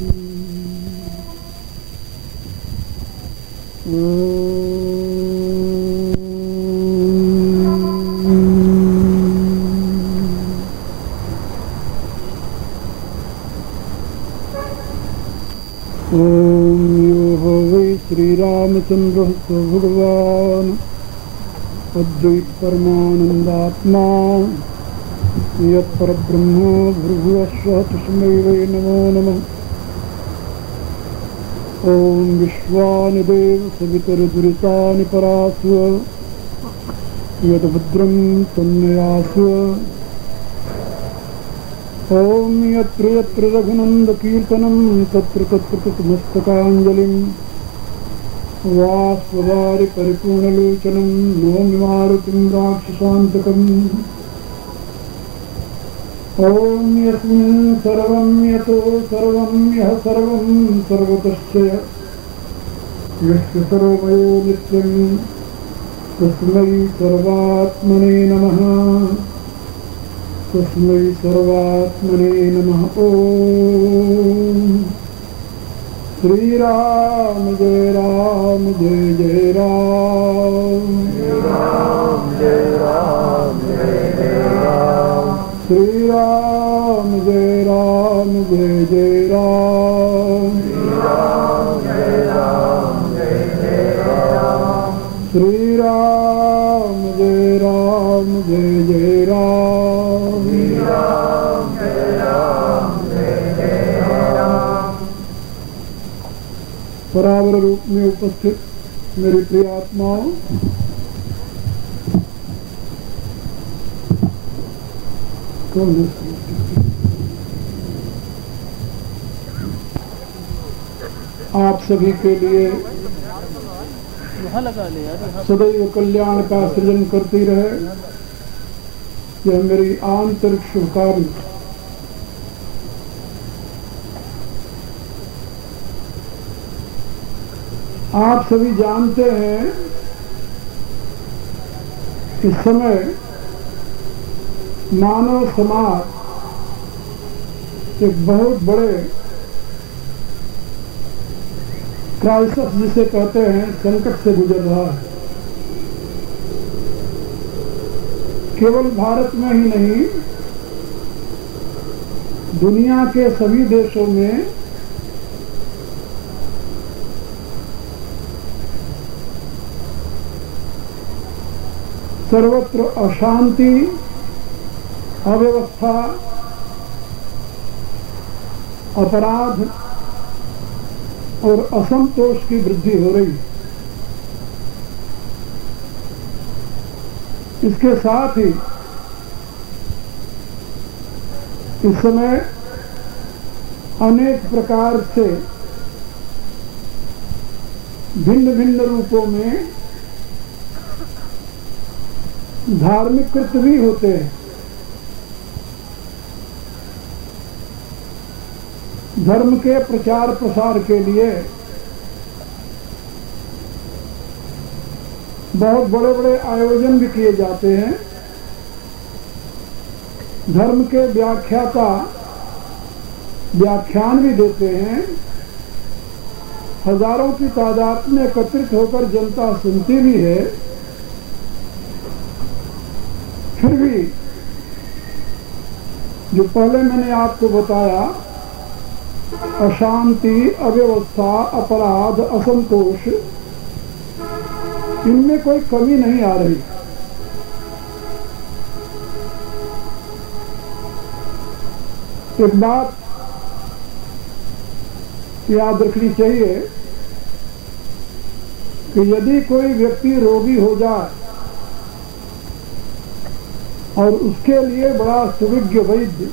ओम यो वै श्रीरामचंद्र भगवान अद्वैत परमानंदात्मा यत्परब्रह्म भृगुवस्वः तस्मै वै नमो नमः। ओम विश्वानिदेव सवितरदुरितानि परास्व यद्भद्रं तन्नयास्व। ओम यत्र यत्र रघुनन्दकीर्तनं तत्र तत्र कृतमस्तकाञ्जलिं वाष्पवारि परिपूर्णलोचनं नौमि मारुतिं राक्षसान्तकम्। ओम यस्मिन् सर्वं यतो सर्वं यः सर्वं सर्वतश्च यस्य सर्वमयो नित्यं तस्मै सर्वात्मने नमः। तस्मै सर्वात्मने नमः। ओम श्रीराम जय राम जय जय राम। राम जय राम जय जय राम। श्रीराम जय राम जय जय राम। राम जय राम जय जय राम। श्रीराम जय राम जय जय राम। राम जय राम जय जय राम। परावर रूप में उपस्थित मेरी प्रिय आत्माओं, कौन है? आप सभी के लिए सदैव कल्याण का सृजन करती रहे, यह मेरी आंतरिक शुभकामना। आप सभी जानते हैं इस समय मानव समाज एक बहुत बड़े क्राइसिस जिसे कहते हैं संकट से गुजर रहा है। केवल भारत में ही नहीं, दुनिया के सभी देशों में सर्वत्र अशांति, अव्यवस्था, अपराध और असंतोष की वृद्धि हो रही है। इसके साथ ही इस समय अनेक प्रकार से भिन्न भिन्न रूपों में धार्मिक कृत्य भी होते हैं। धर्म के प्रचार प्रसार के लिए बहुत बड़े बड़े आयोजन भी किए जाते हैं। धर्म के व्याख्याता व्याख्यान भी देते हैं। हजारों की तादाद में एकत्रित होकर जनता सुनती भी है। फिर भी जो पहले मैंने आपको बताया, अशांति, अव्यवस्था, अपराध, असंतोष, इनमें कोई कमी नहीं आ रही। एक बात याद रखनी चाहिए कि यदि कोई व्यक्ति रोगी हो जाए और उसके लिए बड़ा सुविज्ञ वैद्य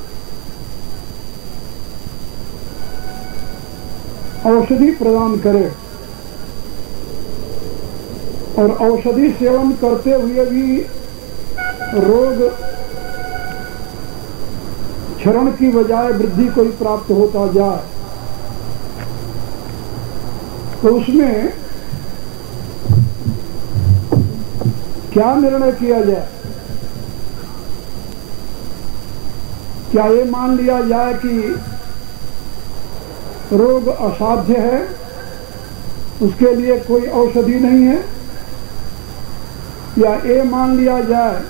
औषधि प्रदान करे और औषधि सेवन करते हुए भी रोग क्षरण की बजाय वृद्धि को ही प्राप्त होता जाए, तो उसमें क्या निर्णय किया जाए? क्या ये मान लिया जाए कि रोग असाध्य है, उसके लिए कोई औषधि नहीं है, या ये मान लिया जाए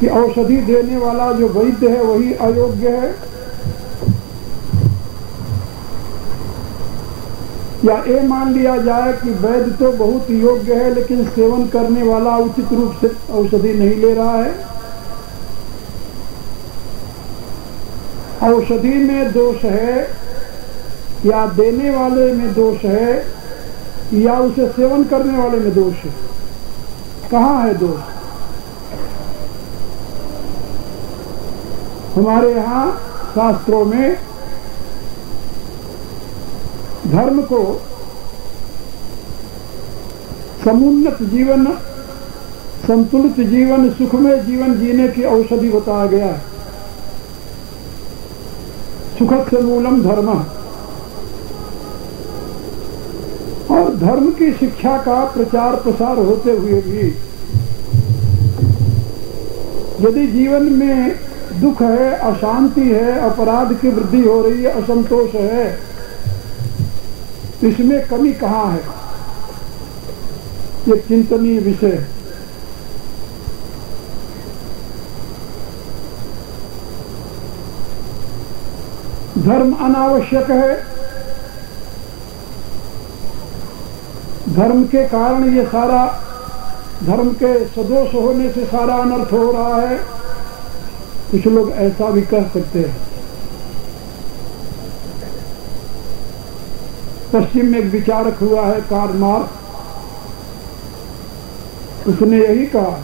कि औषधि देने वाला जो वैद्य है वही अयोग्य है, या ये मान लिया जाए कि वैद्य तो बहुत योग्य है लेकिन सेवन करने वाला उचित रूप से औषधि नहीं ले रहा है। औषधि में दोष है या देने वाले में दोष है या उसे सेवन करने वाले में दोष है? कहाँ है दोष? हमारे यहाँ शास्त्रों में धर्म को समुन्नत जीवन, संतुलित जीवन, सुखमय जीवन जीने की औषधि बताया गया है। सुखस्य मूलम धर्म। और धर्म की शिक्षा का प्रचार प्रसार होते हुए भी यदि जीवन में दुख है, अशांति है, अपराध की वृद्धि हो रही है, असंतोष है, इसमें कमी कहाँ है? ये चिंतनीय विषय है। धर्म अनावश्यक है, धर्म के कारण ये सारा, धर्म के सदोष होने से सारा अनर्थ हो रहा है, कुछ लोग ऐसा भी कह सकते हैं। पश्चिम में एक विचारक हुआ है कार्ल मार्क्स, उसने यही कहा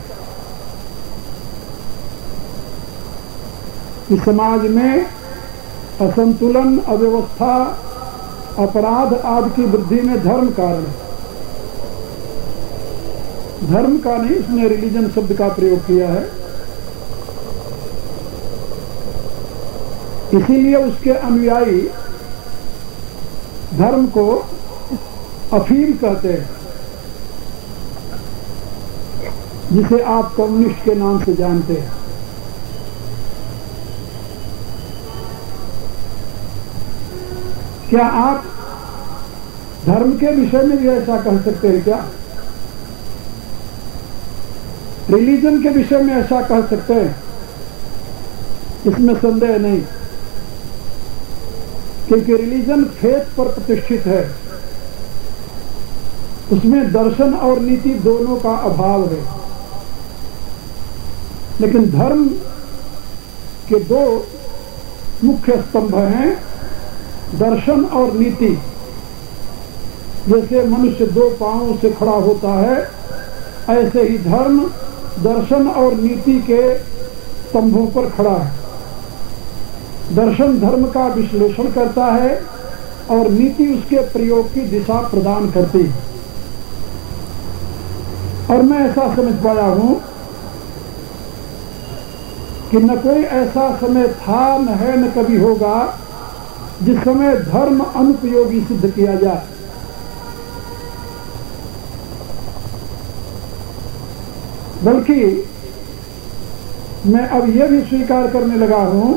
कि समाज में असंतुलन, अव्यवस्था, अपराध आदि की वृद्धि में धर्म कारण है। धर्म का नहीं, उसने रिलीजन शब्द का प्रयोग किया है। इसीलिए उसके अनुयायी धर्म को अफीम कहते हैं, जिसे आप कम्युनिस्ट के नाम से जानते हैं। क्या आप धर्म के विषय में भी ऐसा कह सकते हैं क्या? रिलीजन के विषय में ऐसा कह सकते हैं? इसमें संदेह नहीं, क्योंकि रिलीजन फेथ पर प्रतिष्ठित है, उसमें दर्शन और नीति दोनों का अभाव है। लेकिन धर्म के दो मुख्य स्तंभ हैं, दर्शन और नीति। जैसे मनुष्य दो पांवों से खड़ा होता है, ऐसे ही धर्म दर्शन और नीति के स्तंभों पर खड़ा है। दर्शन धर्म का विश्लेषण करता है और नीति उसके प्रयोग की दिशा प्रदान करती है। और मैं ऐसा समझ पाया हूं कि न कोई ऐसा समय था, न है, न कभी होगा जिस समय धर्म अनुपयोगी सिद्ध किया जाए। बल्कि मैं अब यह भी स्वीकार करने लगा हूं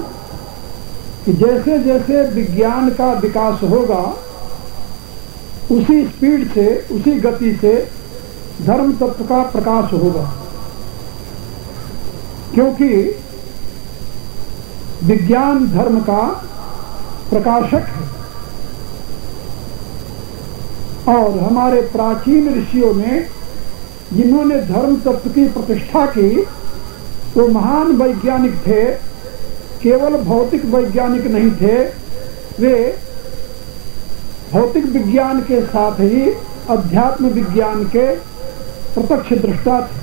कि जैसे जैसे विज्ञान का विकास होगा, उसी स्पीड से, उसी गति से धर्म तत्व का प्रकाश होगा। क्योंकि विज्ञान धर्म का प्रकाशक है। और हमारे प्राचीन ऋषियों ने जिन्होंने धर्म तत्व की प्रतिष्ठा की, वो महान वैज्ञानिक थे, केवल भौतिक वैज्ञानिक नहीं थे, वे भौतिक विज्ञान के साथ ही अध्यात्म विज्ञान के प्रत्यक्ष दृष्टा थे।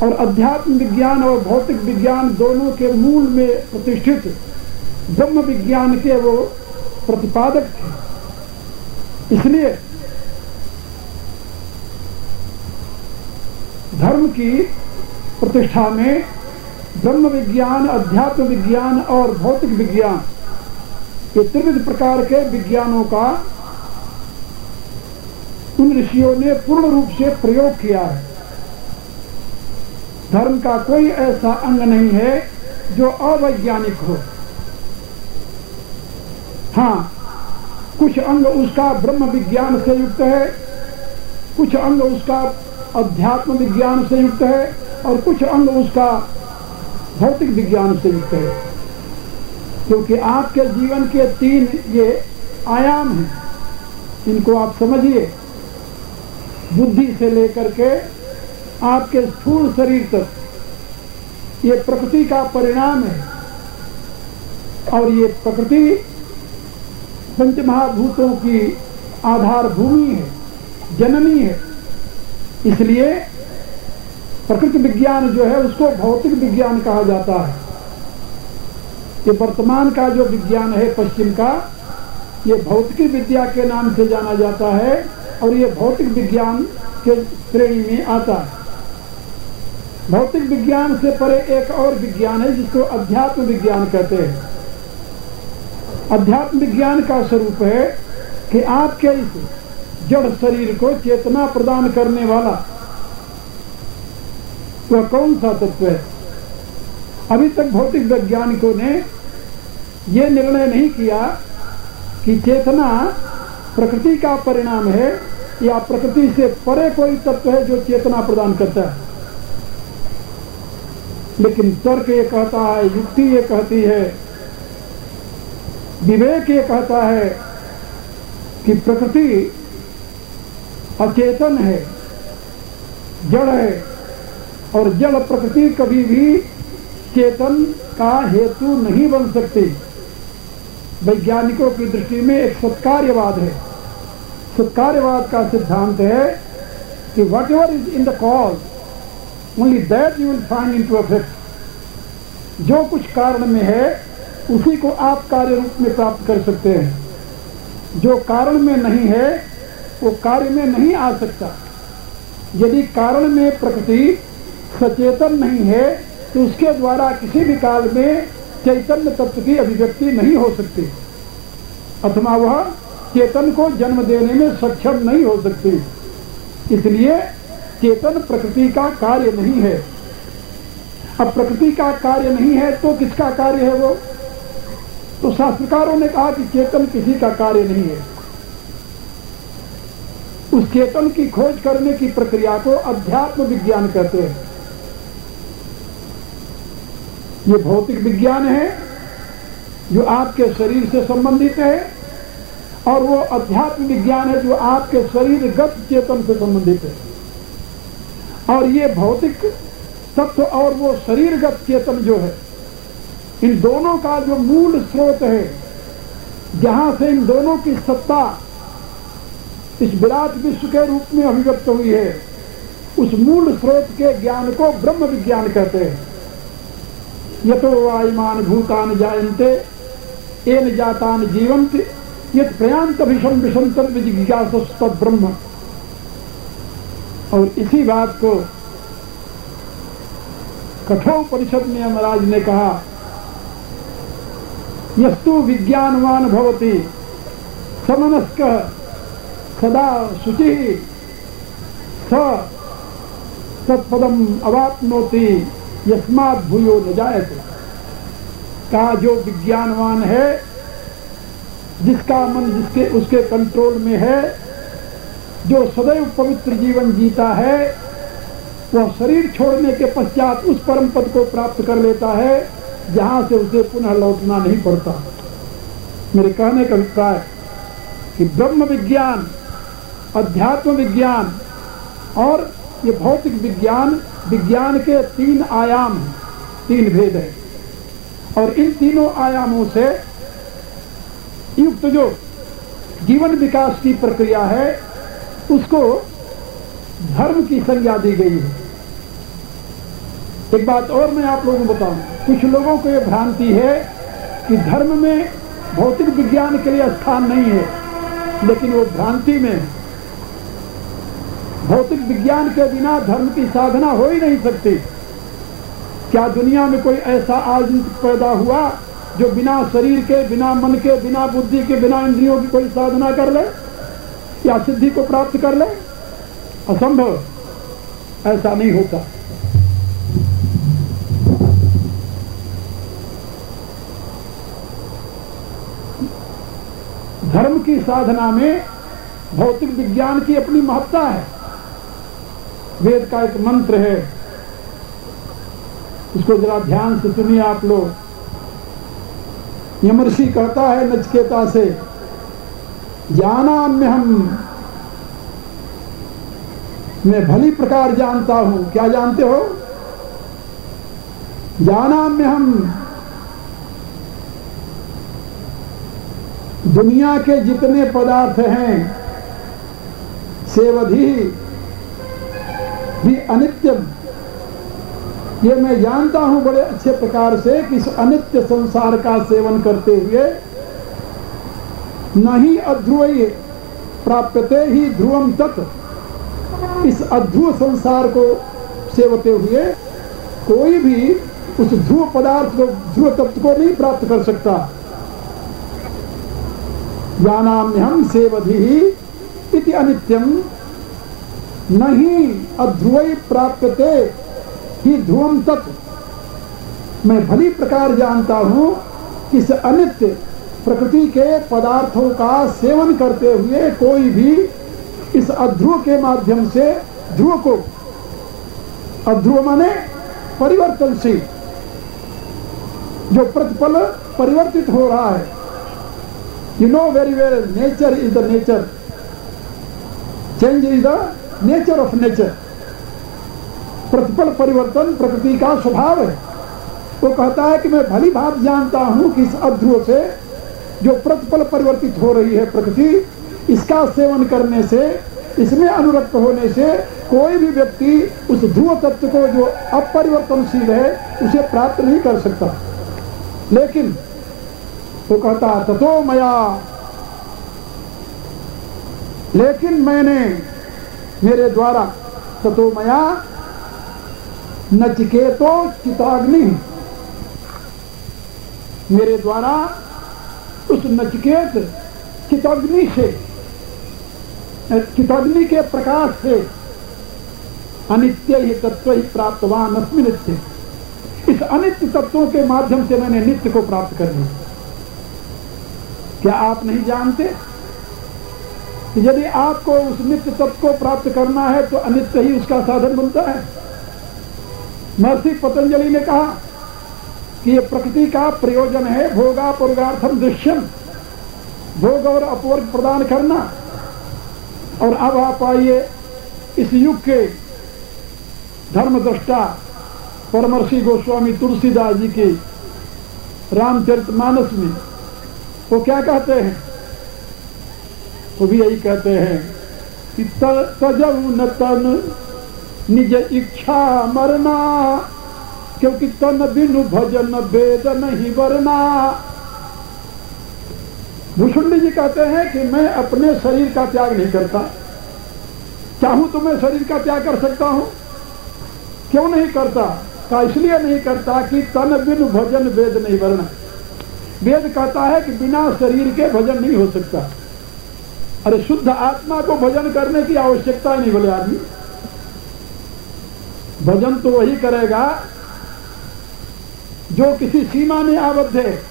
और अध्यात्म विज्ञान और भौतिक विज्ञान दोनों के मूल में प्रतिष्ठित ब्रह्म विज्ञान के वो प्रतिपादक थे। इसलिए धर्म की प्रतिष्ठा में ब्रह्म विज्ञान, अध्यात्म विज्ञान और भौतिक विज्ञान, ये त्रिविध प्रकार के विज्ञानों का उन ऋषियों ने पूर्ण रूप से प्रयोग किया है। धर्म का कोई ऐसा अंग नहीं है जो अवैज्ञानिक हो। हाँ, कुछ अंग उसका ब्रह्म विज्ञान से युक्त है, कुछ अंग उसका अध्यात्म विज्ञान से युक्त है और कुछ अंग उसका भौतिक विज्ञान से युक्त है। क्योंकि आपके जीवन के 3 ये आयाम हैं, इनको आप समझिए। बुद्धि से लेकर के आपके स्थूल शरीर तक ये प्रकृति का परिणाम है और ये प्रकृति पंचमहाभूतों की आधार भूमि है, जननी है। इसलिए प्रकृति विज्ञान जो है उसको भौतिक विज्ञान कहा जाता है। ये वर्तमान का जो विज्ञान है पश्चिम का, ये भौतिकी विद्या के नाम से जाना जाता है और ये भौतिक विज्ञान के श्रेणी में आता है। भौतिक विज्ञान से परे एक और विज्ञान है जिसको अध्यात्म विज्ञान कहते हैं। अध्यात्म विज्ञान का स्वरूप है कि आपके इस जड़ शरीर को चेतना प्रदान करने वाला वह कौन सा तत्व है। अभी तक भौतिक वैज्ञानिकों ने यह निर्णय नहीं किया कि चेतना प्रकृति का परिणाम है या प्रकृति से परे कोई तत्व है जो चेतना प्रदान करता है। लेकिन तर्क ये कहता है, युक्ति ये कहती है, विवेक ये कहता है कि प्रकृति अचेतन है, जड़ है और जड़ प्रकृति कभी भी चेतन का हेतु नहीं बन सकती। वैज्ञानिकों की दृष्टि में एक सत्कार्यवाद है। सत्कार्यवाद का सिद्धांत है कि whatever is in the cause only that you will find in to effect. जो कुछ कारण में है उसी को आप कार्य रूप में प्राप्त कर सकते हैं। जो कारण में नहीं है वो कार्य में नहीं आ सकता। यदि कारण में प्रकृति सचेतन नहीं है तो उसके द्वारा किसी भी काल में चैतन्य तत्व की अभिव्यक्ति नहीं हो सकती अथवा वह चेतन को जन्म देने में सक्षम नहीं हो सकती। इसलिए चेतन प्रकृति का कार्य नहीं है। अब प्रकृति का कार्य नहीं है तो किसका कार्य है वो? तो शास्त्रकारों ने कहा कि चेतन किसी का कार्य नहीं है। उस चेतन की खोज करने की प्रक्रिया को अध्यात्म विज्ञान कहते हैं। ये भौतिक विज्ञान है जो आपके शरीर से संबंधित है और वो अध्यात्म विज्ञान है जो आपके शरीरगत चेतन से संबंधित है। और ये भौतिक तत्व और वो शरीरगत चेतन जो है, इन दोनों का जो मूल स्रोत है, जहां से इन दोनों की सत्ता इस विराट विश्व के रूप में अभिव्यक्त हुई है, उस मूल स्रोत के ज्ञान को ब्रह्म विज्ञान कहते हैं। यतो वायुमान भूतान जायन्ते येन जातान जीवन्ति यत् प्रयान्त भीषम विषंतन विजिज्ञासस्तत् ब्रह्म। और इसी बात को कठोपनिषद में महाराज ने कहा, यस्तु विज्ञानवान भवति समनस्कः सदा शुचिः स तत्पदम अवाप्नोति यस्मात् भूयो न जायते। का जो विज्ञानवान है, जिसका मन जिसके उसके कंट्रोल में है, जो सदैव पवित्र जीवन जीता है, वह शरीर छोड़ने के पश्चात उस परम पद को प्राप्त कर लेता है जहां से उसे पुनः लौटना नहीं पड़ता। मेरे कहने का अभिप्राय कि ब्रह्म विज्ञान, अध्यात्म विज्ञान और ये भौतिक विज्ञान, विज्ञान के 3 आयाम, 3 भेद है। और इन तीनों आयामों से युक्त जो जीवन विकास की प्रक्रिया है उसको धर्म की संज्ञा दी गई है। एक बात और मैं आप लोगों को बताऊं, कुछ लोगों को यह भ्रांति है कि धर्म में भौतिक विज्ञान के लिए स्थान नहीं है, लेकिन वो भ्रांति में। भौतिक विज्ञान के बिना धर्म की साधना हो ही नहीं सकती। क्या दुनिया में कोई ऐसा आज पैदा हुआ जो बिना शरीर के, बिना मन के, बिना बुद्धि के, बिना इंद्रियों की कोई साधना कर ले या सिद्धि को प्राप्त कर ले? असंभव, ऐसा नहीं होता। धर्म की साधना में भौतिक विज्ञान की अपनी महत्ता है। वेद का एक मंत्र है, उसको जरा ध्यान से सुनिए आप लोग। यमर्षि कहता है नचिकेता से, जानाम्यहम्, मैं भली प्रकार जानता हूं। क्या जानते हो? जानाम्यहम्, दुनिया के जितने पदार्थ हैं सेवधि भी अनित्यम, ये मैं जानता हूं बड़े अच्छे प्रकार से कि इस अनित्य संसार का सेवन करते हुए नहीं अध्रुवै प्राप्यते ही ध्रुवम तत्, इस अध्रुव संसार को सेवते हुए कोई भी उस ध्रुव पदार्थ को, ध्रुव तत्व को नहीं प्राप्त कर सकता। ज्ञानाम्यहम् सेवधि इति अनित्यम नहीं अध्रुवै प्राप्यते ही ध्रुवम तत्व, मैं भली प्रकार जानता हूं कि इस अनित्य प्रकृति के पदार्थों का सेवन करते हुए कोई भी इस अध्रुव के माध्यम से ध्रुव को, अध्रुव माने परिवर्तनशील, जो प्रतिपल परिवर्तित हो रहा है। You know very well, nature is the nature, change is the nature of nature. प्रतिपल परिवर्तन प्रकृति का स्वभाव है। वो कहता है कि मैं भली भात जानता हूं कि इस अध्रुव से जो प्रतिपल परिवर्तित हो रही है प्रकृति, इसका सेवन करने से, इसमें अनुरक्त होने से कोई भी व्यक्ति उस ध्रुव तत्व को जो अपरिवर्तनशील है उसे प्राप्त नहीं कर सकता। लेकिन वो कहता ततो मया, लेकिन मैंने, मेरे द्वारा, ततो मया नचिकेतो चिताग्नि, मेरे द्वारा उस नचिकेत चिताग्नि से, चिताग्नि के प्रकाश से अनित्य ही तत्व ही प्राप्तवान अस्मि नित्य, इस अनित्य तत्वों के माध्यम से मैंने नित्य को प्राप्त कर लिया। क्या आप नहीं जानते कि यदि आपको उस नित्य तत्व को प्राप्त करना है तो अनित्य ही उसका साधन बनता है? महर्षि पतंजलि ने कहा कि ये प्रकृति का प्रयोजन है भोगापवर्गार्थम दृश्यम, भोग और अपवर्ग प्रदान करना। और अब आप आइए इस युग के धर्मद्रष्टा परमर्षि गोस्वामी तुलसीदास जी के रामचरितमानस में वो क्या कहते हैं? वो भी यही कहते हैं कि तजऊ न तन निज इच्छा मरना, क्योंकि तन बिनु भजन वेद नहीं वरना। भूषुंडी जी कहते हैं कि मैं अपने शरीर का त्याग नहीं करता, चाहूं तो मैं शरीर का त्याग कर सकता हूं। क्यों नहीं करता? का इसलिए नहीं करता कि तन बिनु भजन वेद नहीं वरना। वेद कहता है कि बिना शरीर के भजन नहीं हो सकता। अरे शुद्ध आत्मा को भजन करने की आवश्यकता नहीं बोले आदमी। भजन तो वही करेगा जो किसी सीमा में आबद्ध है।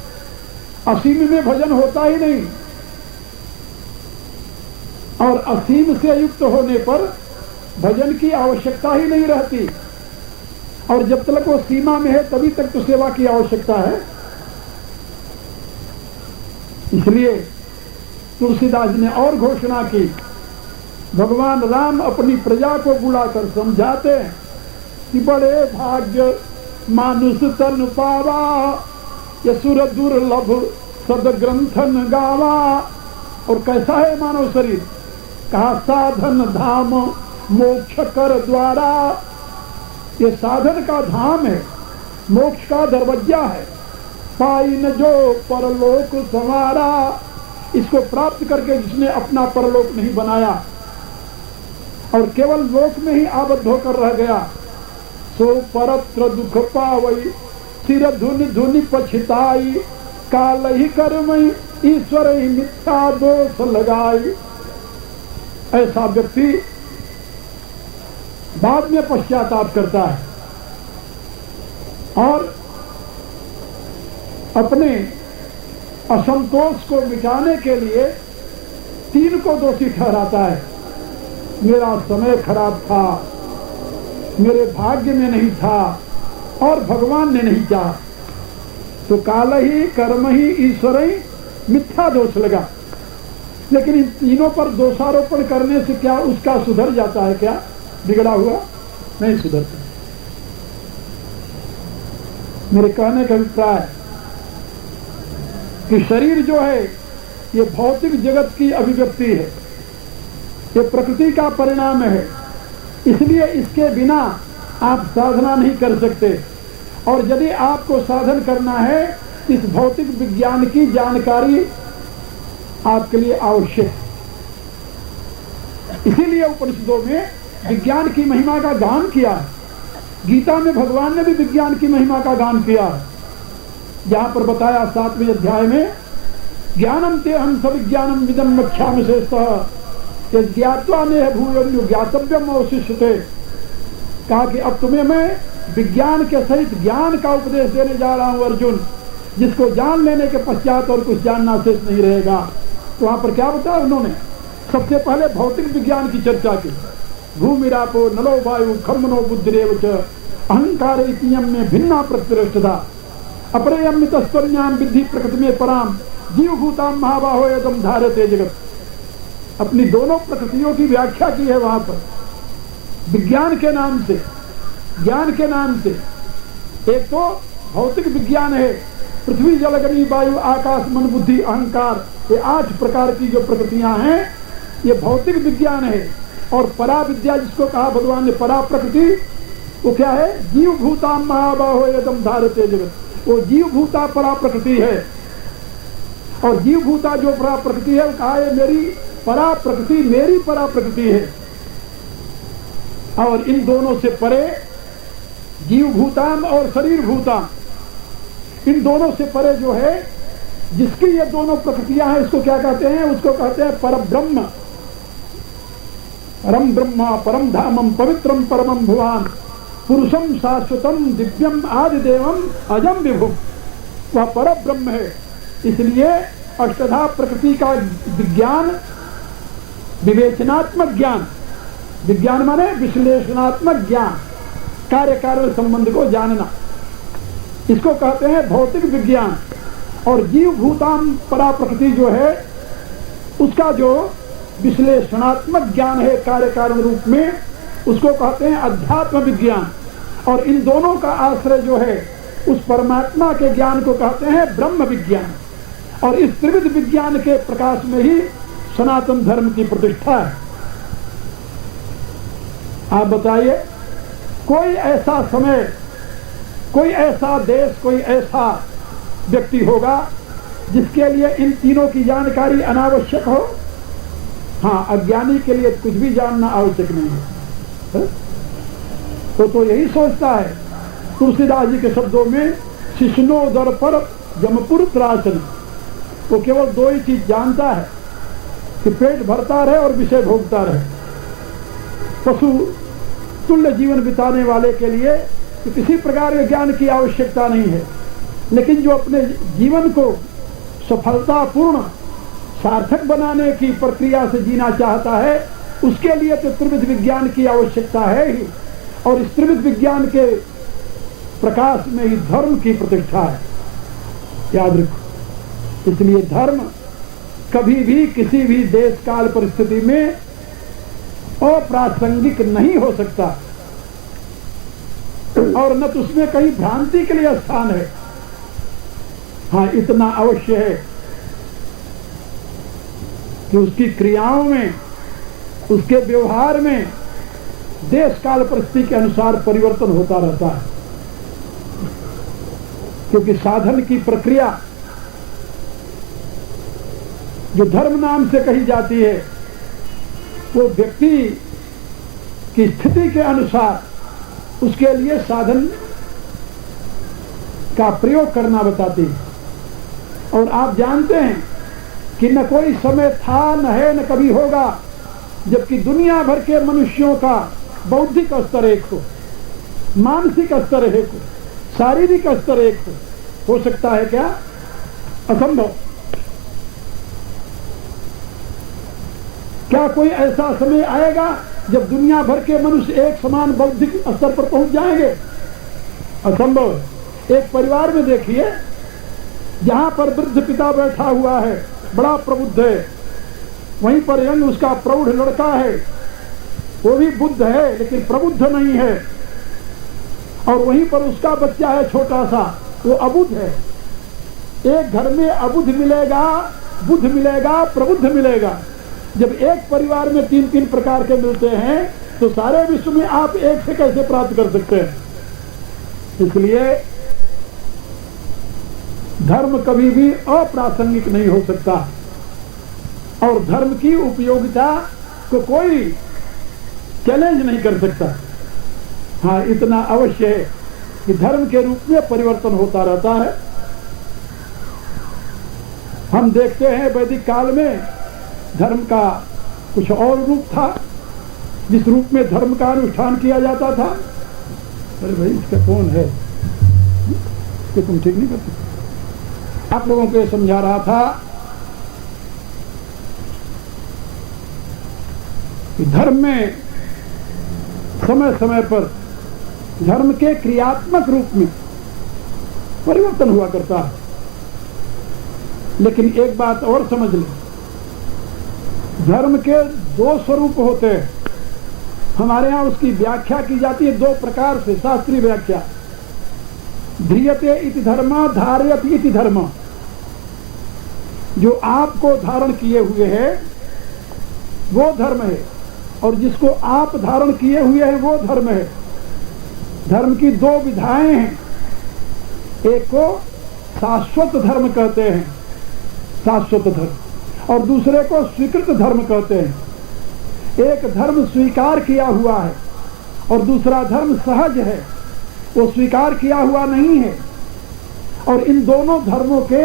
असीम में भजन होता ही नहीं, और असीम से युक्त होने पर भजन की आवश्यकता ही नहीं रहती। और जब तक वो सीमा में है तभी तक तो सेवा की आवश्यकता है। इसलिए तुलसीदास ने और घोषणा की, भगवान राम अपनी प्रजा को बुलाकर समझाते हैं कि बड़े भाग्य मानुष तन पावा, यसुर दुर्लभ सदग्रंथन गावा। और कैसा है मानव शरीर? कहा साधन धाम मोक्ष कर द्वारा, ये साधन का धाम है, मोक्ष का दरवाजा है। पाई न जो परलोक संवारा, इसको प्राप्त करके जिसने अपना परलोक नहीं बनाया और केवल लोक में ही आबद्ध होकर रह गया, सो परत्र दुख पावई, सिर धुनि धुनि पछताई, काल ही कर्मई ईश्वर ही मिथ्या दोष लगाई। ऐसा व्यक्ति बाद में पश्चाताप करता है और अपने असंतोष को मिटाने के लिए 3 को दोषी ठहराता है। मेरा समय खराब था, मेरे भाग्य में नहीं था और भगवान ने नहीं चाहा। तो काल ही, कर्म ही, ईश्वर ही, मिथ्या दोष लगा। लेकिन इन तीनों पर दोषारोपण करने से क्या उसका सुधर जाता है? क्या बिगड़ा हुआ नहीं सुधरता। मेरे कहने का अभिप्राय कि शरीर जो है ये भौतिक जगत की अभिव्यक्ति है, ये प्रकृति का परिणाम है। इसलिए इसके बिना आप साधना नहीं कर सकते। और यदि आपको साधन करना है, इस भौतिक विज्ञान की जानकारी आपके लिए आवश्यक है। इसीलिए उपनिषदों में विज्ञान की महिमा का गान किया है। गीता में भगवान ने भी विज्ञान की महिमा का गान किया है। जहां पर बताया 7वें अध्याय में, ज्ञानम ते हम सविज्ञानम विदम वक्ष्यामि शेषतः यद् ज्ञात्वा नेह भूयो ज्ञातव्यम अवशिष्यते। कहा कि अब तुम्हें मैं विज्ञान के सहित ज्ञान का उपदेश देने जा रहा हूं अर्जुन, जिसको जान लेने के पश्चात और कुछ जानना शेष नहीं रहेगा। तो वहां पर क्या बताया उन्होंने? सबसे पहले भौतिक विज्ञान की चर्चा की। भूमिरापो नलो वायु खम्मनो बुद्धिरेव च अहंकार इतियम में भिन्ना प्रतिष्ठता अपरेयम तस्पर्याम विद्धि प्रकृति में पराम जीवभूताम महाबाहो एदम धारते जगत। अपनी दोनों प्रकृतियों की व्याख्या की है वहां पर विज्ञान के नाम से, ज्ञान के नाम से। एक तो भौतिक विज्ञान है, पृथ्वी जल अग्नि वायु आकाश मन बुद्धि अहंकार, ये 8 प्रकार की जो प्रकृतियां हैं ये भौतिक विज्ञान है। और परा विद्या जिसको कहा भगवान ने परा प्रकृति, वो क्या है? जीव भूता महाबाहो एदम धारते जगत। वो जीव भूता परा प्रकृति है। और जीव भूता जो परा प्रकृति है वो कहा है मेरी परा प्रकृति, मेरी परा प्रकृति है। और इन दोनों से परे जीव भूताम और शरीर भूताम, इन दोनों से परे जो है जिसकी ये दोनों प्रकृतियां हैं, इसको क्या कहते हैं? उसको कहते हैं परब्रह्म। परम ब्रह्मा परम धामम पवित्रम परमम भुवान पुरुषम शाश्वतम दिव्यम आदिदेवम अजम विभुम। वह पर ब्रह्म है। इसलिए अष्टधा प्रकृति का विज्ञान विवेचनात्मक ज्ञान, विज्ञान माने विश्लेषणात्मक ज्ञान, कार्य कारण संबंध को जानना, इसको कहते हैं भौतिक विज्ञान। और जीव भूताम परा प्रकृति जो है उसका जो विश्लेषणात्मक ज्ञान है कार्य कारण रूप में, उसको कहते हैं अध्यात्म विज्ञान। और इन दोनों का आश्रय जो है उस परमात्मा के ज्ञान को कहते हैं ब्रह्म विज्ञान। और इस त्रिविध विज्ञान के प्रकाश में ही सनातन धर्म की प्रतिष्ठा है। आप बताइए, कोई ऐसा समय, कोई ऐसा देश, कोई ऐसा व्यक्ति होगा जिसके लिए इन तीनों की जानकारी अनावश्यक हो? हाँ, अज्ञानी के लिए कुछ भी जानना आवश्यक नहीं है। तो यही सोचता है। तुलसीदास जी के शब्दों में शिष्णो दर पर जमपुर त्रासन, वो केवल 2 ही चीज जानता है कि पेट भरता रहे और विषय भोगता रहे। पशु तुल्य जीवन बिताने वाले के लिए किसी प्रकार के ज्ञान की आवश्यकता नहीं है। लेकिन जो अपने जीवन को सफलतापूर्ण सार्थक बनाने की प्रक्रिया से जीना चाहता है, उसके लिए तो त्रिविध विज्ञान की आवश्यकता है ही। और इस त्रिविध विज्ञान के प्रकाश में ही धर्म की प्रतिष्ठा है, याद रखो। इसलिए धर्म कभी भी किसी भी देश काल परिस्थिति में अप्रासंगिक नहीं हो सकता, और न तो उसमें कहीं भ्रांति के लिए स्थान है। हाँ, इतना अवश्य है कि उसकी क्रियाओं में, उसके व्यवहार में देश काल परिस्थिति के अनुसार परिवर्तन होता रहता है। क्योंकि साधन की प्रक्रिया जो धर्म नाम से कही जाती है, वो व्यक्ति की स्थिति के अनुसार उसके लिए साधन का प्रयोग करना बताती है। और आप जानते हैं कि न कोई समय था, न है, न कभी होगा जबकि दुनिया भर के मनुष्यों का बौद्धिक स्तर एक हो, मानसिक स्तर एक हो, शारीरिक स्तर एक हो सकता है क्या? असंभव। क्या कोई ऐसा समय आएगा जब दुनिया भर के मनुष्य एक समान बौद्धिक स्तर पर पहुंच जाएंगे? असंभव है। एक परिवार में देखिए, जहां पर वृद्ध पिता बैठा हुआ है, बड़ा प्रबुद्ध है, वहीं पर यंग उसका प्रौढ़ लड़का है, वो भी बुद्ध है लेकिन प्रबुद्ध नहीं है, और वहीं पर उसका बच्चा है छोटा सा, वो अबुद्ध है। एक घर में अबुद्ध मिलेगा, बुद्ध मिलेगा, प्रबुद्ध मिलेगा। जब एक परिवार में 3-3 प्रकार के मिलते हैं तो सारे विश्व में आप एक से कैसे प्राप्त कर सकते हैं? इसलिए धर्म कभी भी अप्रासंगिक नहीं हो सकता, और धर्म की उपयोगिता को कोई चैलेंज नहीं कर सकता। हाँ, इतना अवश्य है कि धर्म के रूप में परिवर्तन होता रहता है। हम देखते हैं वैदिक काल में धर्म का कुछ और रूप था, जिस रूप में धर्म का अनुष्ठान किया जाता था। अरे भाई, इसका कौन है कि तुम ठीक नहीं करते? आप लोगों को समझा रहा था कि धर्म में समय समय पर धर्म के क्रियात्मक रूप में परिवर्तन हुआ करता है। लेकिन एक बात और समझ लें, धर्म के 2 स्वरूप होते हैं। हमारे यहाँ उसकी व्याख्या की जाती है 2 प्रकार से, शास्त्रीय व्याख्या। ध्रियते इति धर्म, धारयति इति धर्म। जो आपको धारण किए हुए है वो धर्म है, और जिसको आप धारण किए हुए हैं वो धर्म है। धर्म की 2 विधाएं हैं। एक को शाश्वत धर्म कहते हैं, शाश्वत धर्म, और दूसरे को स्वीकृत धर्म कहते हैं। एक धर्म स्वीकार किया हुआ है और दूसरा धर्म सहज है, वो स्वीकार किया हुआ नहीं है। और इन दोनों धर्मों के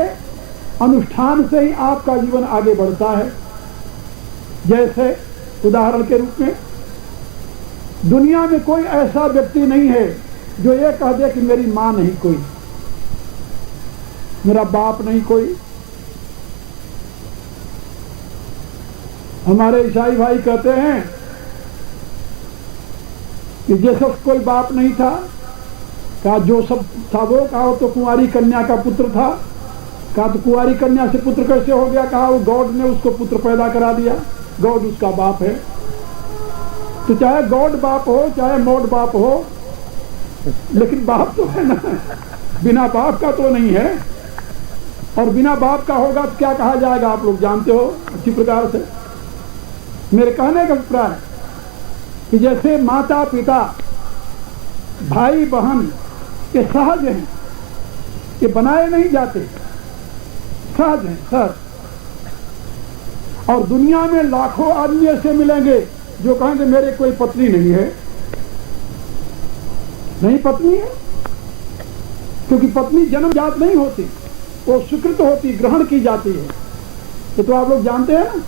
अनुष्ठान से ही आपका जीवन आगे बढ़ता है। जैसे उदाहरण के रूप में, दुनिया में कोई ऐसा व्यक्ति नहीं है जो ये कह दे कि मेरी मां नहीं कोई, मेरा बाप नहीं कोई। हमारे ईसाई भाई कहते हैं कि जोसेफ कोई बाप नहीं था। कहा जोसेफ था वो, कहा वो तो कुंवारी कन्या का पुत्र था। कहा तो कुंवारी कन्या से पुत्र कैसे हो गया? कहा वो गॉड ने उसको पुत्र पैदा करा दिया, गॉड उसका बाप है। तो चाहे गॉड बाप हो चाहे मॉड बाप हो, लेकिन बाप तो है ना, बिना बाप का तो नहीं है। और बिना बाप का होगा तो क्या कहा जाएगा? आप लोग जानते हो अच्छी प्रकार से। मेरे कहने का अभिप्राय कि जैसे माता पिता, भाई बहन ये सहज हैं, ये बनाए नहीं जाते, सहज हैं, सहज। और दुनिया में लाखों आदमी ऐसे मिलेंगे जो कहेंगे मेरे कोई पत्नी नहीं है। नहीं पत्नी है, क्योंकि पत्नी जन्मजात नहीं होती, वो स्वीकृत होती, ग्रहण की जाती है। ये तो आप लोग जानते हैं ना।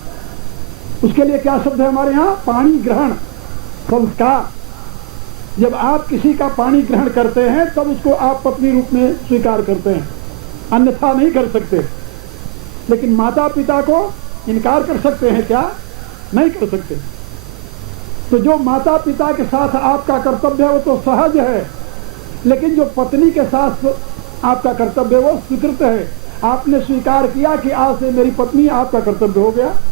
उसके लिए क्या शब्द है हमारे यहाँ? पाणी ग्रहण, संस्कार। जब आप किसी का पाणी ग्रहण करते हैं तब उसको आप पत्नी रूप में स्वीकार करते हैं, अन्यथा नहीं कर सकते। लेकिन माता पिता को इनकार कर सकते हैं क्या? नहीं कर सकते। तो जो माता पिता के साथ आपका कर्तव्य है वो तो सहज है, लेकिन जो पत्नी के साथ आपका कर्तव्य है वो स्वीकृत है। आपने स्वीकार किया कि आज से मेरी पत्नी आपका कर्तव्य हो गया।